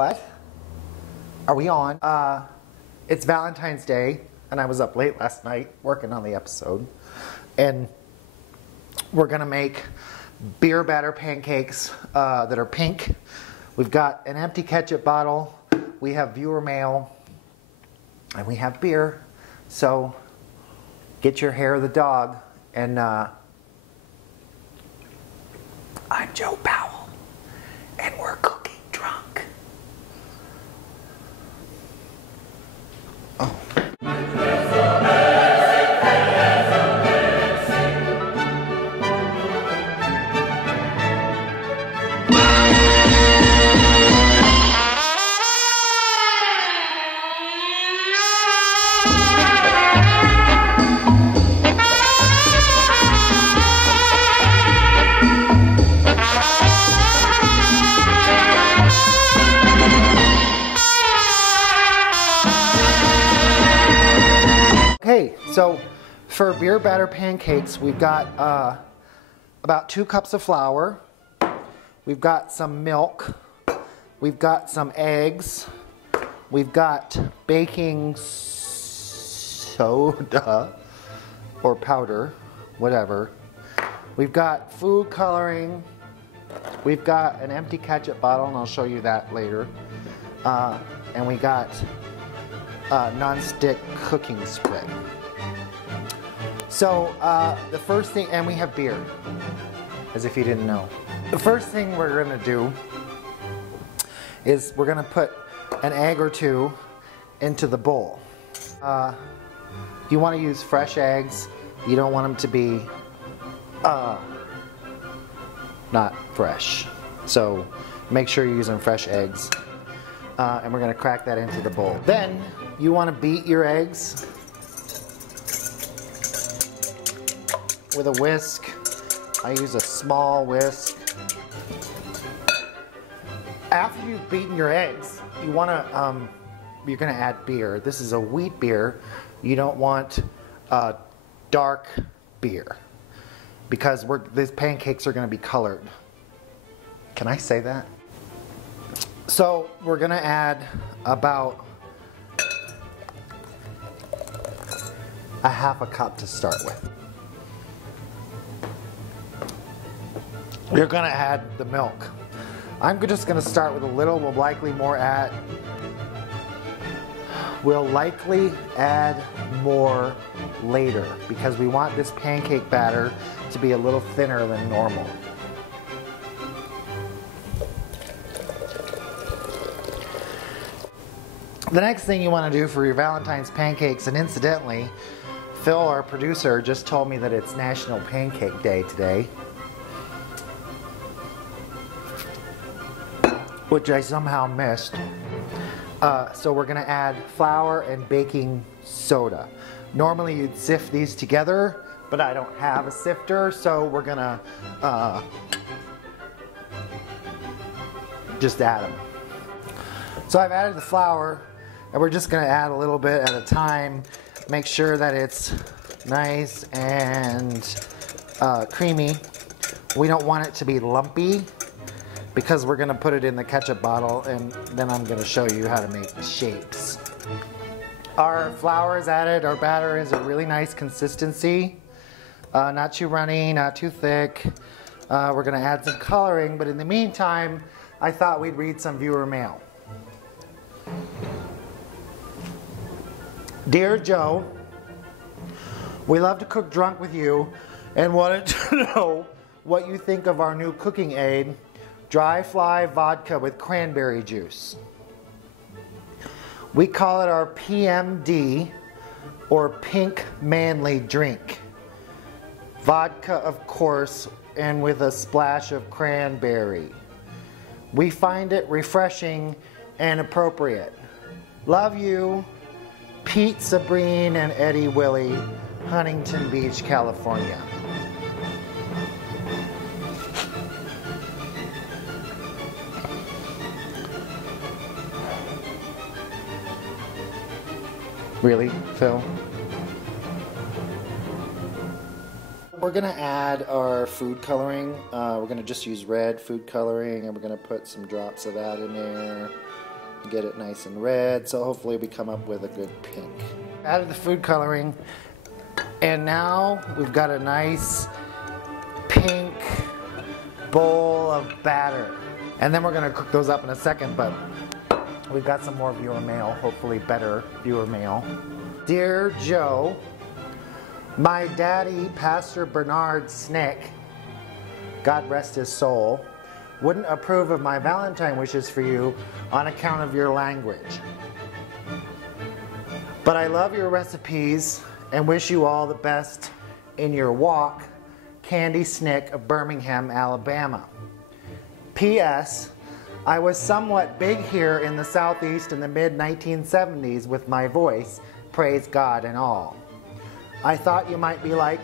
What? Are we on? It's Valentine's Day, and I was up late last night working on the episode. And we're gonna make beer batter pancakes that are pink. We've got an empty ketchup bottle, we have viewer mail, and we have beer. So get your hair of the dog. And I'm Joe Powell, and we're cooking drunk. Oh. Okay, so for beer batter pancakes, we've got about 2 cups of flour, we've got some milk, we've got some eggs, we've got baking soda or powder, whatever, we've got food coloring, we've got an empty ketchup bottle, and I'll show you that later, and we got non-stick cooking spray. So the first thing, and we have beer, as if you didn't know. The first thing we're gonna do is we're gonna put an egg or 2 into the bowl. You wanna use fresh eggs. You don't want them to be not fresh. So make sure you're using fresh eggs. And we're gonna crack that into the bowl. Then you wanna beat your eggs with a whisk. I use a small whisk. After you've beaten your eggs, you wanna, you're gonna add beer. This is a wheat beer. You don't want dark beer because these pancakes are gonna be colored. Can I say that? So we're gonna add about a half a cup to start with. You're gonna add the milk. I'm just gonna start with a little. We'll likely add more later because we want this pancake batter to be a little thinner than normal. The next thing you want to do for your Valentine's pancakes, and incidentally, Phil, our producer, just told me that it's National Pancake Day today, which I somehow missed. So we're gonna add flour and baking soda. Normally you'd sift these together, but I don't have a sifter, so we're gonna just add them. So I've added the flour, and we're just gonna add a little bit at a time. Make sure that it's nice and creamy. We don't want it to be lumpy because we're gonna put it in the ketchup bottle, and then I'm gonna show you how to make the shapes. Our flour is added, our batter is a really nice consistency. Not too runny, not too thick. We're gonna add some coloring, but in the meantime, I thought we'd read some viewer mail. Dear Joe, we love to cook drunk with you and wanted to know what you think of our new cooking aid, Dry Fly Vodka with Cranberry Juice. We call it our PMD, or Pink Manly Drink. Vodka, of course, and with a splash of cranberry. We find it refreshing and appropriate. Love you, Pete, Sabrine, and Eddie Willie, Huntington Beach, California. Really, Phil? We're gonna add our food coloring. We're gonna just use red food coloring, and we're gonna put some drops of that in there. get it nice and red, so hopefully we come up with a good pink. Added the food coloring, and now we've got a nice pink bowl of batter. And then we're gonna cook those up in a second, but we've got some more viewer mail, hopefully better viewer mail. Dear Joe, my daddy, Pastor Bernard Snick, God rest his soul, wouldn't approve of my Valentine wishes for you on account of your language. But I love your recipes and wish you all the best in your walk, Candy Snick of Birmingham, Alabama. P.S. I was somewhat big here in the Southeast in the mid-1970s with my voice, praise God and all. I thought you might like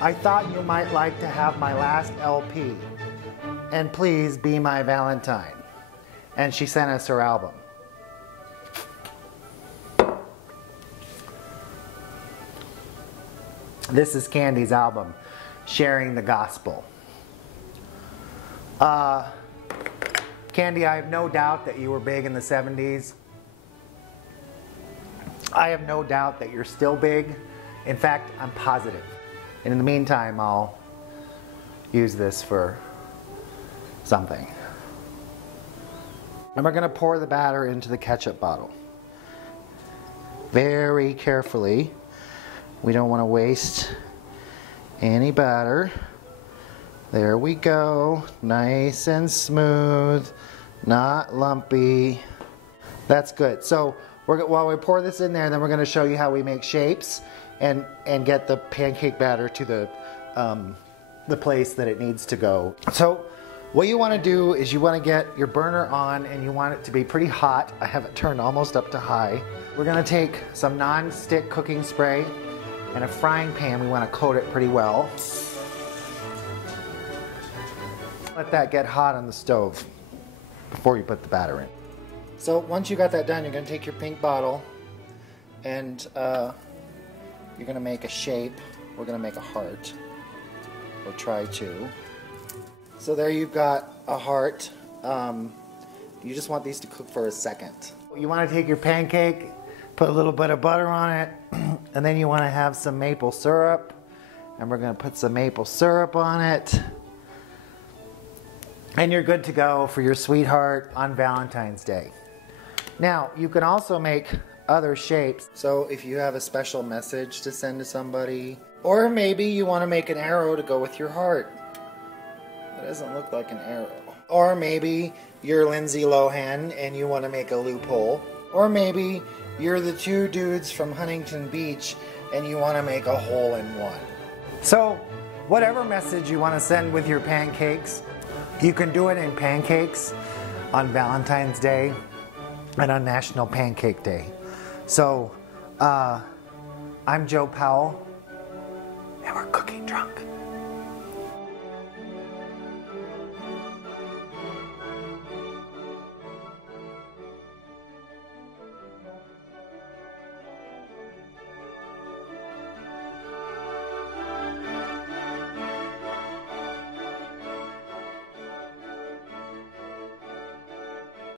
to have my last LP, and please be my Valentine. And she sent us her album. This is Candy's album, Sharing the Gospel. Candy, I have no doubt that you were big in the 70s. I have no doubt that you're still big. In fact, I'm positive. And in the meantime, I'll use this for something. And we're going to pour the batter into the ketchup bottle. Very carefully. We don't want to waste any batter. There we go. Nice and smooth, not lumpy. That's good. So while we pour this in there, then we're going to show you how we make shapes and get the pancake batter to the place that it needs to go. So what you want to do is you want to get your burner on and you want it to be pretty hot. I have it turned almost up to high. We're going to take some non-stick cooking spray and a frying pan. We want to coat it pretty well. Let that get hot on the stove before you put the batter in. So once you got that done, you're going to take your pink bottle and you're going to make a shape. We're going to make a heart, or try to. So there you've got a heart. You just want these to cook for a second. You want to take your pancake, put a little bit of butter on it, and then you want to have some maple syrup. And we're going to put some maple syrup on it. And you're good to go for your sweetheart on Valentine's Day. Now, you can also make other shapes. So if you have a special message to send to somebody, or maybe you want to make an arrow to go with your heart. It doesn't look like an arrow. Or maybe you're Lindsay Lohan and you want to make a loophole. Or maybe you're the two dudes from Huntington Beach and you want to make a hole in one. So whatever message you want to send with your pancakes, you can do it in Pancakes on Valentine's Day and on National Pancake Day. So I'm Joe Powell and we're cooking drunk.